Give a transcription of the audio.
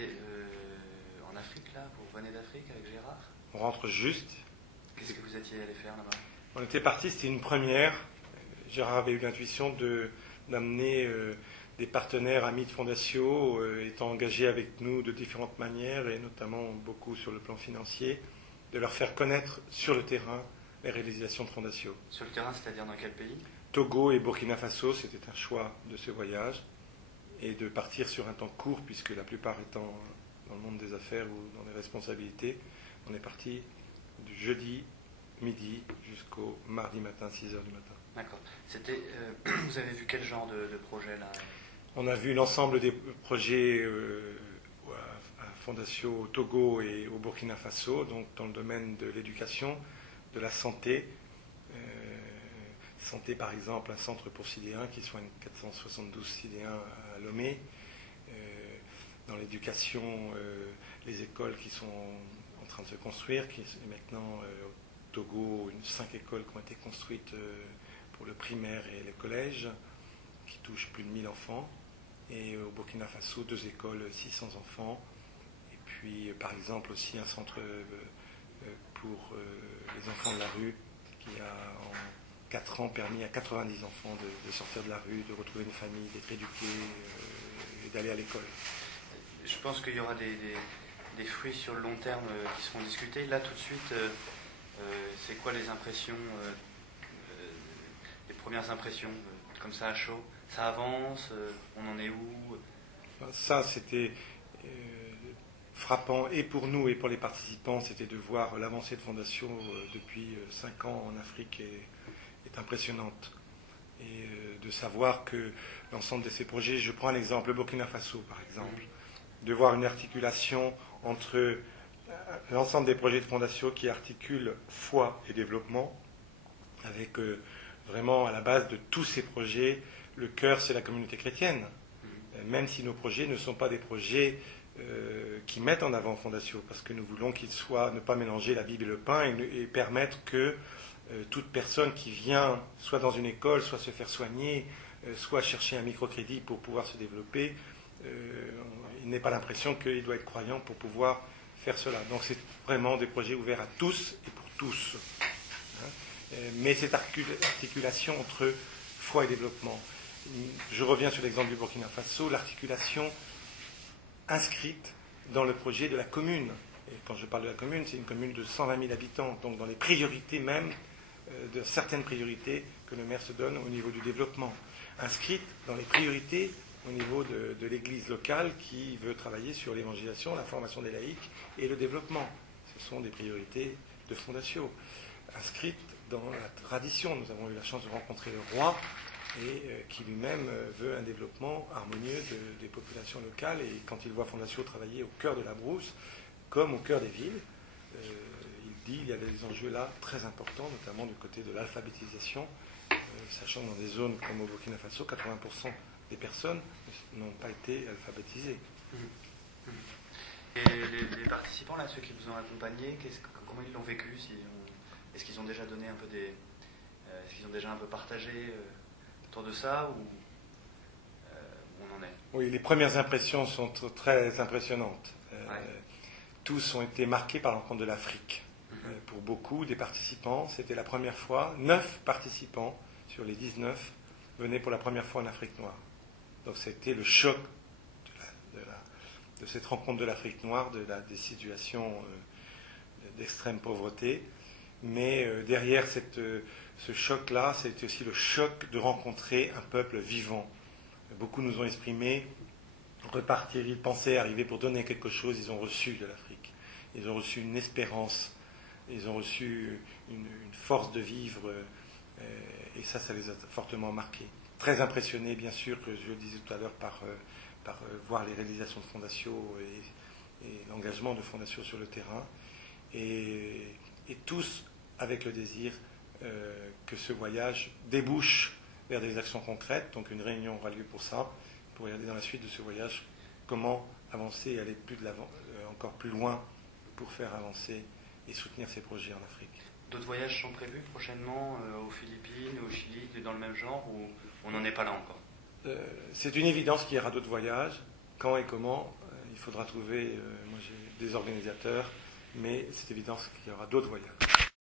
allez en Afrique là? Vous revenez d'Afrique avec Gérard? On rentre juste. Qu'est-ce que vous étiez allé faire là-bas? On était parti, c'était une première. Gérard avait eu l'intuition d'amener des partenaires amis de Fondatio, étant engagés avec nous de différentes manières, et notamment beaucoup sur le plan financier, de leur faire connaître sur le terrain les réalisations de Fondatio. Sur le terrain, c'est-à-dire dans quel pays? Togo et Burkina Faso, c'était un choix de ce voyage, et de partir sur un temps court, puisque la plupart étant dans le monde des affaires ou dans les responsabilités. On est parti du jeudi midi jusqu'au mardi matin, 6 heures du matin. D'accord. Vous avez vu quel genre de projet là? On a vu l'ensemble des projets à Fondatio au Togo et au Burkina Faso, donc dans le domaine de l'éducation, de la santé. Santé, par exemple, un centre pour sidéens qui soigne 472 sidéens à Lomé. Dans l'éducation, les écoles qui sont en train de se construire, qui est maintenant au Togo, 5 écoles qui ont été construites pour le primaire et les collèges, qui touchent plus de 1000 enfants. Et au Burkina Faso, 2 écoles, 600 enfants. Et puis, par exemple, aussi un centre pour les enfants de la rue, qui a en 4 ans permis à 90 enfants de sortir de la rue, de retrouver une famille, d'être éduqués et d'aller à l'école. Je pense qu'il y aura des fruits sur le long terme qui seront discutés. Là, tout de suite, c'est quoi les impressions, les premières impressions, comme ça à chaud? Ça avance? On en est où? Ça, c'était frappant, et pour nous et pour les participants, c'était de voir l'avancée de Fondatio depuis 5 ans en Afrique est impressionnante. Et de savoir que l'ensemble de ces projets, je prends un exemple, le Burkina Faso par exemple, de voir une articulation entre l'ensemble des projets de Fondatio qui articulent foi et développement, avec vraiment à la base de tous ces projets, le cœur c'est la communauté chrétienne, même si nos projets ne sont pas des projets qui mettent en avant Fondatio, parce que nous voulons qu'ils soient, ne pas mélanger la Bible et le pain, et permettre que toute personne qui vient, soit dans une école, soit se faire soigner, soit chercher un microcrédit pour pouvoir se développer, il n'ait pas l'impression qu'il doit être croyant pour pouvoir faire cela. Donc c'est vraiment des projets ouverts à tous et pour tous. Mais cette articulation entre foi et développement. Je reviens sur l'exemple du Burkina Faso, l'articulation inscrite dans le projet de la commune. Et quand je parle de la commune, c'est une commune de 120 000 habitants, donc dans les priorités même, de certaines priorités que le maire se donne au niveau du développement. Inscrite dans les priorités au niveau de l'église locale qui veut travailler sur l'évangélisation, la formation des laïcs et le développement. Ce sont des priorités de Fondatio. Inscrite dans la tradition. Nous avons eu la chance de rencontrer le roi et qui lui-même veut un développement harmonieux des populations locales. Et quand il voit Fondatio travailler au cœur de la brousse, comme au cœur des villes, il y a des enjeux là très importants, notamment du côté de l'alphabétisation, sachant que dans des zones comme au Burkina Faso, 80% des personnes n'ont pas été alphabétisées. Et les participants, là, ceux qui vous ont accompagné, comment ils l'ont vécu? Est-ce qu'ils ont déjà donné un peu est-ce qu'ils ont déjà un peu partagé autour de ça, ou où on en est? Oui, les premières impressions sont très impressionnantes. Tous ont été marqués par l'encontre de l'Afrique. Pour beaucoup des participants, c'était la première fois. 9 participants sur les 19 venaient pour la première fois en Afrique noire. Donc c'était le choc de cette rencontre de l'Afrique noire, des situations d'extrême pauvreté. Mais derrière ce choc-là, c'était aussi le choc de rencontrer un peuple vivant. Beaucoup nous ont exprimé repartir, ils pensaient arriver pour donner quelque chose, ils ont reçu de l'Afrique. Ils ont reçu une espérance, ils ont reçu une force de vivre, et ça les a fortement marqués. Très impressionnés, bien sûr, que je le disais tout à l'heure, par voir les réalisations de Fondatio et l'engagement de Fondatio sur le terrain, et tous avec le désir que ce voyage débouche vers des actions concrètes. Donc une réunion aura lieu pour ça, pour regarder dans la suite de ce voyage comment avancer et aller plus de l'avant, encore plus loin, pour faire avancer et soutenir ces projets en Afrique. D'autres voyages sont prévus prochainement aux Philippines, au Chili, dans le même genre, ou on n'en est pas là encore? C'est une évidence qu'il y aura d'autres voyages. Quand et comment, il faudra trouver, moi j'ai des organisateurs, mais c'est évident qu'il y aura d'autres voyages.